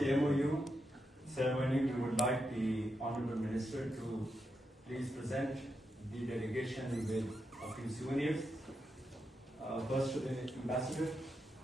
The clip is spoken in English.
the MOU ceremony, we would like the Honorable Minister to please present the delegation with a few souvenirs. First to the Ambassador.